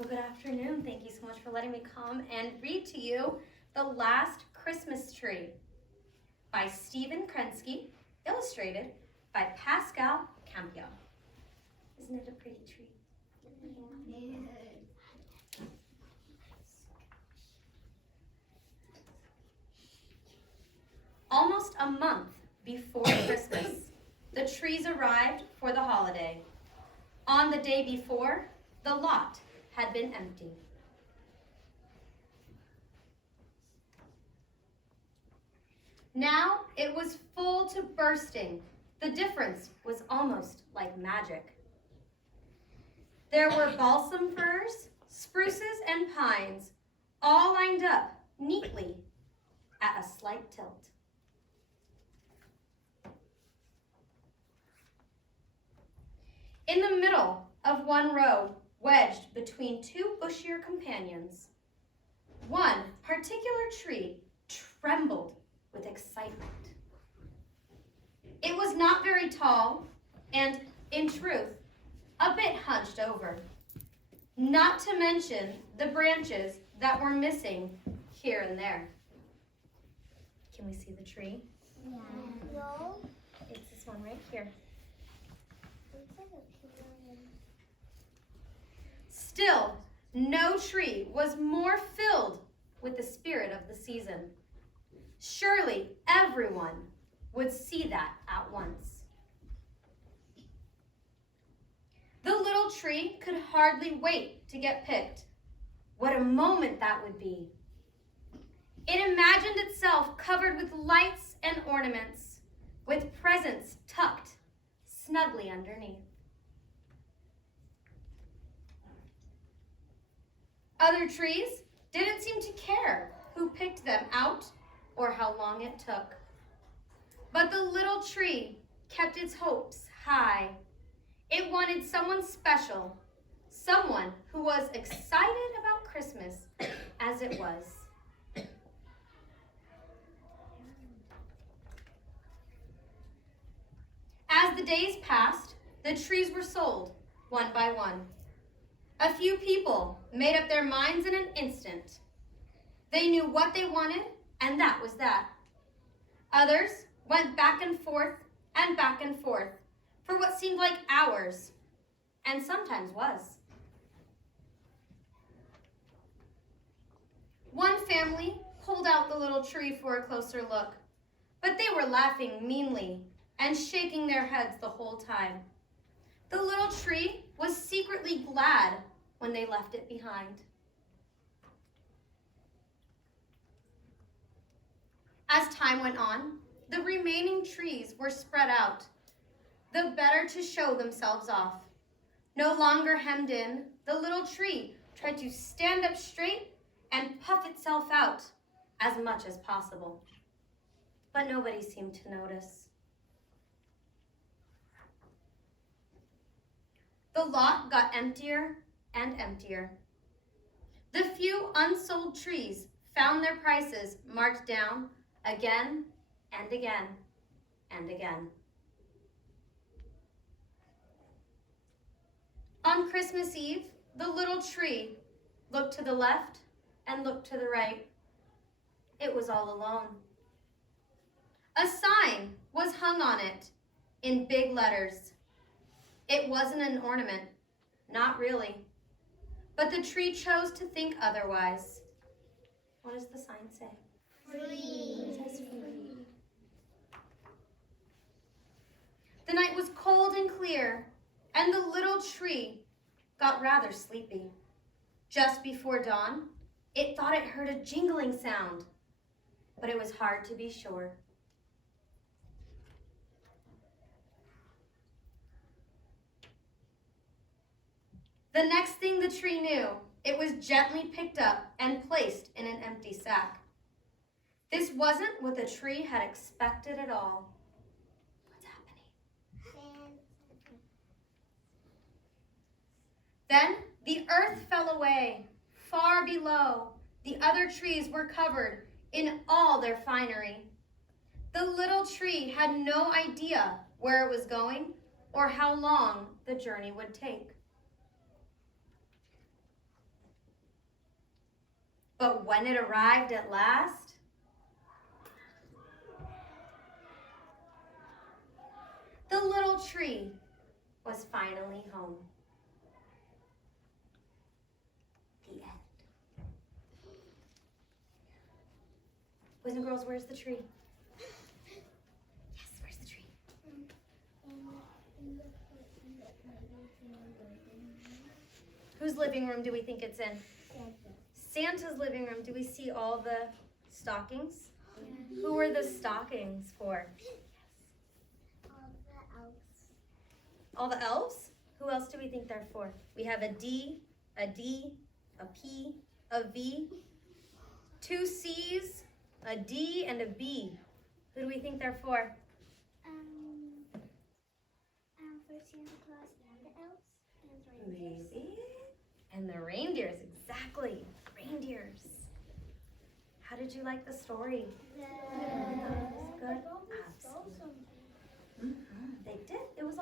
Well, good afternoon. Thank you so much for letting me come and read to you The Last Christmas Tree by Stephen Krensky, illustrated by Pascal Campion. Isn't it a pretty tree? Yeah. Almost a month before Christmas, the trees arrived for the holiday. On the day before, the lot had been empty. Now it was full to bursting. The difference was almost like magic. There were balsam firs, spruces, and pines, all lined up neatly at a slight tilt. In the middle of one row, wedged between two bushier companions, one particular tree trembled with excitement. It was not very tall and, in truth, a bit hunched over, not to mention the branches that were missing here and there. Can we see the tree? Yeah. No. It's this one right here. Still, no tree was more filled with the spirit of the season. Surely everyone would see that at once. The little tree could hardly wait to get picked. What a moment that would be. It imagined itself covered with lights and ornaments, with presents tucked snugly underneath. Other trees didn't seem to care who picked them out or how long it took. But the little tree kept its hopes high. It wanted someone special, someone who was excited about Christmas as it was. As the days passed, the trees were sold one by one. A few people made up their minds in an instant. They knew what they wanted, and that was that. Others went back and forth for what seemed like hours, and sometimes was. One family pulled out the little tree for a closer look, but they were laughing meanly and shaking their heads the whole time. The little tree was secretly glad when they left it behind. As time went on, the remaining trees were spread out, the better to show themselves off. No longer hemmed in, the little tree tried to stand up straight and puff itself out as much as possible. But nobody seemed to notice. The lot got emptier and emptier. The few unsold trees found their prices marked down again and again and again. On Christmas Eve, the little tree looked to the left and looked to the right. It was all alone. A sign was hung on it in big letters. It wasn't an ornament, not really. But the tree chose to think otherwise. What does the sign say? Free. It says free. The night was cold and clear, and the little tree got rather sleepy. Just before dawn, it thought it heard a jingling sound, but it was hard to be sure. The next thing the tree knew, it was gently picked up and placed in an empty sack. This wasn't what the tree had expected at all. What's happening? Then the earth fell away. Far below, the other trees were covered in all their finery. The little tree had no idea where it was going or how long the journey would take. But when it arrived at last, the little tree was finally home. The end. Boys and girls, where's the tree? Yes, where's the tree? Whose living room do we think it's in? Santa's living room. Do we see all the stockings? Who are the stockings for? All the elves? Who else do we think they're for? We have a D, a P, a V, 2 C's, a D, and a B. Who do we think they're for? For Santa Claus and the elves and Maybe. And the reindeers, exactly. Reindeers. How did you like the story? Good. Good? Absolutely. They did. It was all